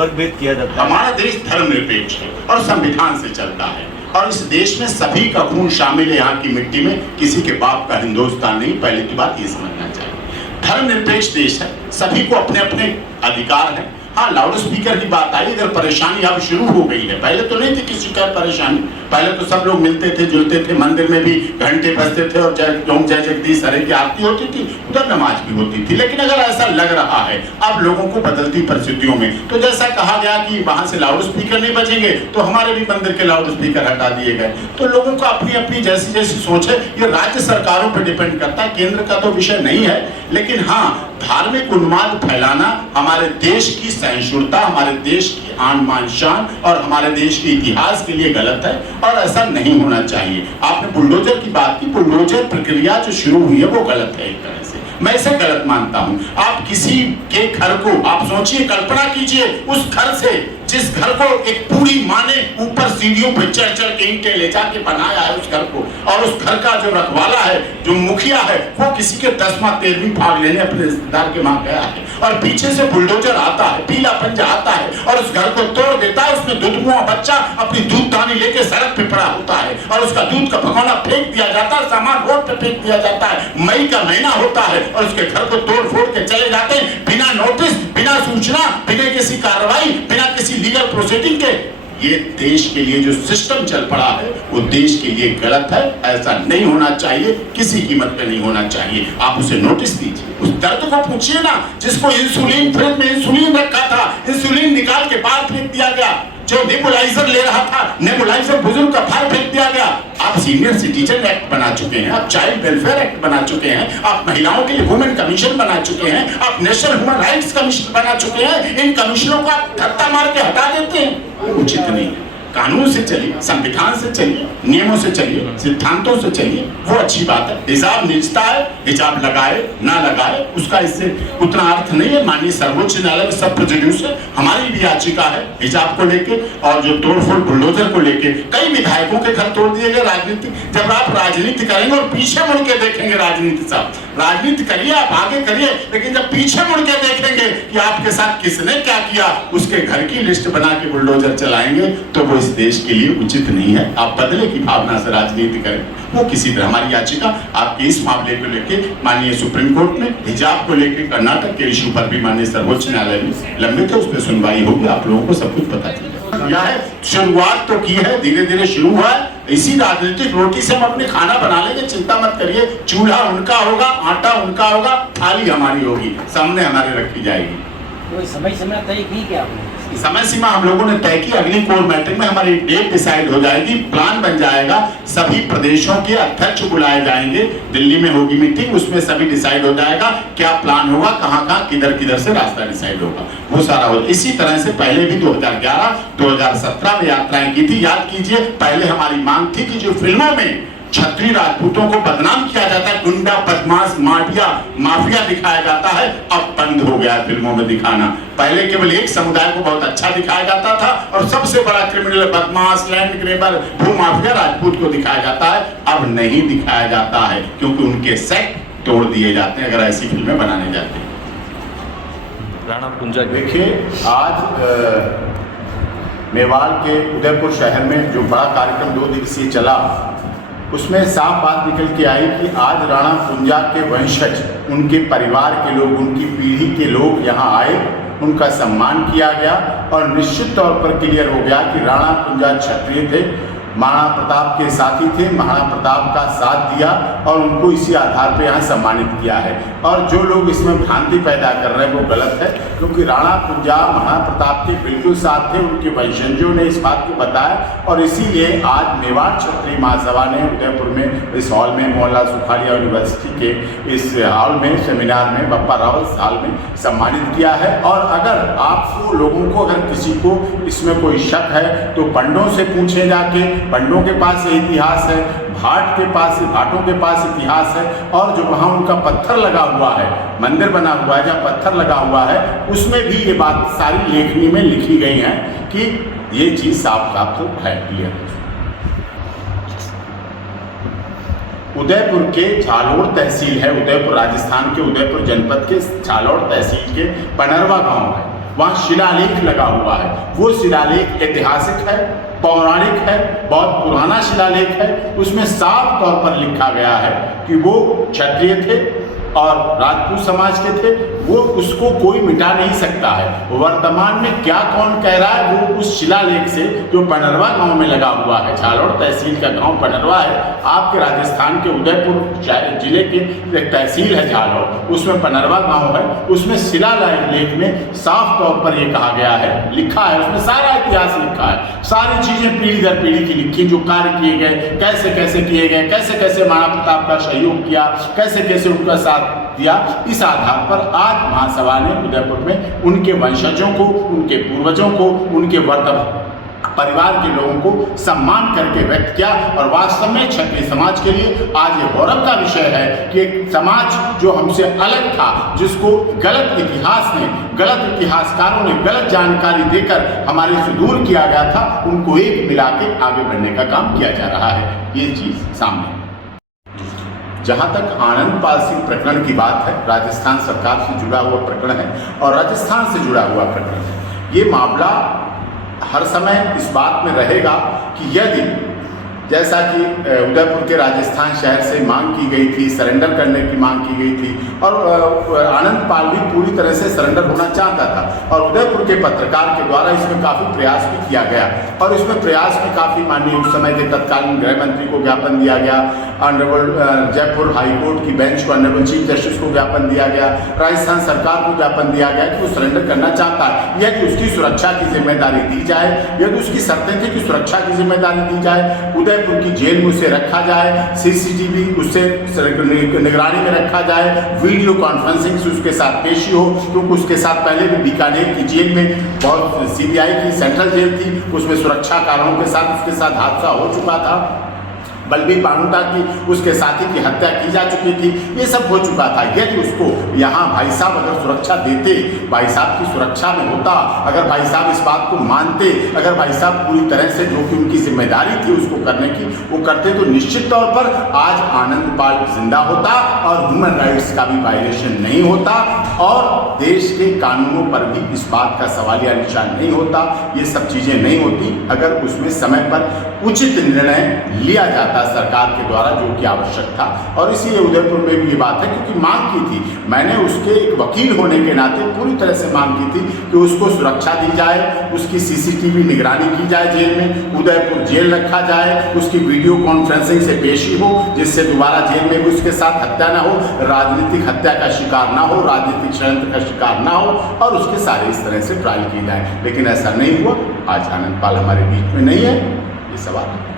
वर्गभेद किया जाता है। हमारा देश धर्मनिरपेक्ष है और संविधान से चलता है, और इस देश में सभी का खून शामिल है। यहाँ की मिट्टी में किसी के बाप का हिंदुस्तान नहीं, पहले की बात ये समझना चाहिए। धर्मनिरपेक्ष देश है, सभी को अपने अपने अधिकार है। हाँ, लाउड स्पीकर की बात आई, अगर परेशानी अब शुरू हो गई है, पहले तो नहीं थी किसी का परेशानी, पहले तो सब लोग मिलते थे जुलते थे, मंदिर में भी घंटे बजते थे और जय जगदीश हरे की आरती होती थी, उधर नमाज भी होती थी। लेकिन अगर ऐसा लग रहा है अब लोगों को बदलती परिस्थितियों में, तो जैसा कहा गया कि वहां से लाउड स्पीकर नहीं बजेंगे तो हमारे भी मंदिर के लाउड स्पीकर हटा दिए गए। तो लोगों को अपनी अपनी जैसी जैसी सोच है, ये राज्य सरकारों पर डिपेंड करता है, केंद्र का तो विषय नहीं है। लेकिन हाँ, धार्मिक उन्माद फैलाना हमारे देश की सहिष्णुता, हमारे देश की आन बान शान और हमारे देश के इतिहास के लिए गलत है और ऐसा नहीं होना चाहिए। आपने बुलडोजर की बात की, बुलडोजर प्रक्रिया जो शुरू हुई है वो गलत है, एक तरह से मैं इसे गलत मानता हूं। आप किसी के घर को आप सोचिए, कल्पना कीजिए उस घर से जिस घर को एक पूरी माँ ने ऊपर सीढ़ियों पर चढ़ चढ़ के ईंटें ले जाके बनाया है उस घर को, और उस घर का जो रखवाला है, जो मुखिया है, वो किसी के 10वां 13वीं भाग लेने अपने रिश्तेदार के वहां गया है, और पीछे से बुलडोजर आता है, पीला पंजा आता है और उस घर को तोड़ देता है। उसमें दुधमुआ बच्चा अपनी दूधदानी लेके सड़क पे पड़ा होता है और उसका दूध का भगोना फेंक दिया जाता है, सामान रोड पे फेंक दिया जाता है। मई का महीना होता है और उसके घर को तोड़ फोड़ के चले जाते हैं बिना नोटिस, बिना सूचना, बिना किसी कार्रवाई, बिना किसी लीगल प्रोसीडिंग के। ये देश के लिए जो सिस्टम चल पड़ा है वो देश के लिए गलत है, ऐसा नहीं होना चाहिए, किसी कीमत पे नहीं होना चाहिए। आप उसे नोटिस दीजिए, उस दर्द को पूछिए ना, जिसको इंसुलिन फ्रिज में इंसुलिन रखा था, इंसुलिन निकाल के बाहर फेंक दिया गया, जो नेबुलाइजर ले रहा था, नेबुलाइजर बुजुर्ग का बाहर फेंक दिया गया। आप सीनियर सिटीजन एक्ट बना चुके हैं, आप चाइल्ड वेलफेयर एक्ट बना चुके हैं, आप महिलाओं के लिए वुमेन कमीशन बना चुके हैं, आप नेशनल ह्यूमन राइट्स कमीशन बना चुके हैं। इन कमीशनों को आप धक्का मार के हटा देते हैं, उचित नहीं है। कानून से चलिए, संविधान से चलिए, नियमों से चलिए, सिद्धांतों से चलिए, वो अच्छी बात है। हिजाब निजता है, हिजाब लगाए ना लगाए उसका इससे उतना अर्थ नहीं है। माननीय सर्वोच्च न्यायालय में सब प्रोसीड्यूस है, हमारी भी याचिका है हिजाब को लेके, और जो तोड़फोड़ बुलडोजर को लेके कई विधायकों के घर तोड़ दिए गए। राजनीति, जब आप राजनीति करेंगे और पीछे मुड़ के देखेंगे, राजनीति साहब राजनीति करिए, आप आगे करिए, लेकिन जब पीछे मुड़ के देखेंगे कि आपके साथ किसने क्या किया, उसके घर की लिस्ट बना के बुलडोजर चलाएंगे, तो वो इस देश के लिए उचित नहीं है। आप बदले की भावना से राजनीति करें, वो किसी तरह। हमारी याचिका आपके इस मामले को लेके माननीय सुप्रीम कोर्ट में, हिजाब को लेके कर्नाटक के इशू पर भी माननीय सर्वोच्च न्यायालय में लंबित है, उस पर सुनवाई होगी, आप लोगों को सब कुछ पता चलेगा। यह है, शुरुआत तो की है, धीरे धीरे शुरू हुआ है। इसी राजनीतिक रोटी से हम अपने खाना बना लेंगे, चिंता मत करिए। चूल्हा उनका होगा, आटा उनका होगा, थाली हमारी होगी, सामने हमारे रखी जाएगी। तो समय समय तय की क्या आपने? समय सीमा हम लोगों ने तय की, अगली कोर मीटिंग में हमारी डेट डिसाइड हो जाएगी, प्लान बन जाएगा, सभी प्रदेशों के अध्यक्ष बुलाए जाएंगे, दिल्ली में होगी मीटिंग, उसमें सभी डिसाइड हो जाएगा क्या प्लान होगा, कहां कहां किधर किधर से रास्ता डिसाइड होगा, वो सारा होगा। इसी तरह से पहले भी 2011 2017 में यात्राएं की थी। याद कीजिए, पहले हमारी मांग थी कि जो फिल्मों में क्षत्रिय राजपूतों को बदनाम किया जाता है, गुंडा बदमाश माफिया दिखाया जाता है, अब बंद हो गया फिल्मों में दिखाना। पहले केवल एक समुदाय को बहुत अच्छा दिखाया जाता था और सबसे बड़ा क्रिमिनल बदमाश लैंड ग्रेबर भूमाफिया राजपूत को दिखाया जाता है, अब नहीं दिखाया जाता है, क्योंकि उनके सेट तोड़ दिए जाते हैं अगर ऐसी फिल्में बनाने जाते हैं। राणा कुंजा, देखिए, आज मेवाड़ के उदयपुर शहर में जो बड़ा कार्यक्रम 2 दिवसीय चला, उसमें साफ बात निकल के आई कि आज राणा कुंजा के वंशज, उनके परिवार के लोग, उनकी पीढ़ी के लोग यहाँ आए, उनका सम्मान किया गया और निश्चित तौर पर क्लियर हो गया कि राणा कुंजा क्षत्रिय थे, महाराणा प्रताप के साथी थे, महाराणा प्रताप का साथ दिया और उनको इसी आधार पर यहाँ सम्मानित किया है। और जो लोग इसमें भ्रांति पैदा कर रहे हैं वो गलत है, क्योंकि राणा कुंजा महाराणा प्रताप के बिल्कुल साथ थे, उनके वंशजों ने इस बात को बताया और इसीलिए आज मेवाड़ क्षत्रिय महासभा ने उदयपुर में इस हॉल में, मोहनलाल सुखाड़िया यूनिवर्सिटी के इस हॉल में, सेमिनार में, बप्पा रावत हॉल में सम्मानित किया है। और अगर आपको लोगों को, अगर किसी को इसमें कोई शक है तो पंडों से पूछे जाके, पंडों के पास ये इतिहास है, घाटों के पास इतिहास है, और जो वहाँ उनका पत्थर लगा हुआ है, मंदिर बना हुआ है जहाँ पत्थर लगा हुआ है, उसमें भी ये बात सारी लेखनी में लिखी गई है कि ये चीज साफ साफ तो है, क्लियर है। उदयपुर के झालोड़ तहसील है, उदयपुर राजस्थान के उदयपुर जनपद के झालोड़ तहसील के पनरवा गांव है, वहाँ शिलालेख लगा हुआ है। वो शिलालेख ऐतिहासिक है, पौराणिक है, बहुत पुराना शिलालेख है। उसमें साफ तौर पर लिखा गया है कि वो क्षत्रिय थे और राजपूत समाज के थे। वो उसको कोई मिटा नहीं सकता है। वर्तमान में क्या कौन कह रहा है, वो उस शिलालेख से जो पनरवा गांव में लगा हुआ है, झालोड़ तहसील का गांव पनरवा है, आपके राजस्थान के उदयपुर जिले की एक तहसील है झालोड़, उसमें पनरवा गांव है। उसमें शिलालेख में साफ तौर पर ये कहा गया है, लिखा है, उसमें सारा इतिहास लिखा है, सारी चीजें पीढ़ी दर पीढ़ी की लिखी, जो कार्य किए गए, कैसे कैसे किए गए, कैसे कैसे महाराणा प्रताप का सहयोग किया, कैसे कैसे उनका साथ दिया। इस आधार पर आज महासभा ने उदयपुर में उनके वंशजों को, उनके पूर्वजों को, उनके वर्तमान परिवार के लोगों को सम्मान करके व्यक्त किया। और वास्तव में क्षत्रिय समाज के लिए आज ये गौरव का विषय है कि एक समाज जो हमसे अलग था, जिसको गलत इतिहास ने, गलत इतिहासकारों ने गलत जानकारी देकर हमारे से दूर किया गया था, उनको एक मिला के आगे बढ़ने का काम किया जा रहा है। ये चीज सामने। जहाँ तक आनंदपाल सिंह प्रकरण की बात है, राजस्थान सरकार से जुड़ा हुआ प्रकरण है और राजस्थान से जुड़ा हुआ प्रकरण है। ये मामला हर समय इस बात में रहेगा कि यदि, जैसा कि उदयपुर के राजस्थान शहर से मांग की गई थी, सरेंडर करने की मांग की गई थी और आनंदपाल भी पूरी तरह से सरेंडर होना चाहता था और उदयपुर के पत्रकार के द्वारा इसमें काफ़ी प्रयास भी किया गया और इसमें प्रयास में काफ़ी माननीय उस समय के तत्कालीन गृह मंत्री को ज्ञापन दिया गया, ऑनरेबल जयपुर हाईकोर्ट की बेंच को, ऑनरेबल चीफ जस्टिस को ज्ञापन दिया गया, राजस्थान सरकार को ज्ञापन दिया गया कि वो सरेंडर करना चाहता है। यदि उसकी सुरक्षा की जिम्मेदारी दी जाए, यदि उसकी शर्तें थी कि सुरक्षा की जिम्मेदारी दी जाए, उदयपुर की जेल में उसे रखा जाए, सीसीटीवी उससे निगरानी में रखा जाए, वीडियो कॉन्फ्रेंसिंग से उसके साथ पेशी हो, क्योंकि उसके साथ पहले भी बीकानेर की जेल में बहुत सीबीआई की सेंट्रल जेल थी, उसमें सुरक्षा कारणों के साथ उसके साथ हादसा हो चुका था, बलबीर बानुता की उसके साथी की हत्या की जा चुकी थी, ये सब हो चुका था। यदि उसको यहाँ भाई साहब अगर सुरक्षा देते, भाई साहब की सुरक्षा में होता, अगर भाई साहब इस बात को मानते, अगर भाई साहब पूरी तरह से जो कि उनकी जिम्मेदारी थी उसको करने की वो करते, तो निश्चित तौर पर आज आनंदपाल जिंदा होता और ह्यूमन राइट्स का भी वायलेशन नहीं होता और देश के कानूनों पर भी इस बात का सवालिया निशान नहीं होता। ये सब चीज़ें नहीं होती अगर उसमें समय पर उचित निर्णय लिया जाता सरकार के द्वारा, जो कि आवश्यक था। और इसीलिए उदयपुर में भी ये बात है, क्योंकि मांग की थी, मैंने उसके एक वकील होने के नाते पूरी तरह से मांग की थी कि उसको सुरक्षा दी जाए, उसकी सीसीटीवी निगरानी की जाए, जेल में उदयपुर जेल रखा जाए, उसकी वीडियो कॉन्फ्रेंसिंग से पेशी हो, जिससे दोबारा जेल में भी उसके साथ हत्या ना हो, राजनीतिक हत्या का शिकार ना हो, राजनीतिक षड्यंत्र का शिकार ना हो और उसके सारे इस तरह से ट्रायल की जाए। लेकिन ऐसा नहीं हुआ। आज आनंदपाल हमारे बीच में नहीं है, ये सवाल है।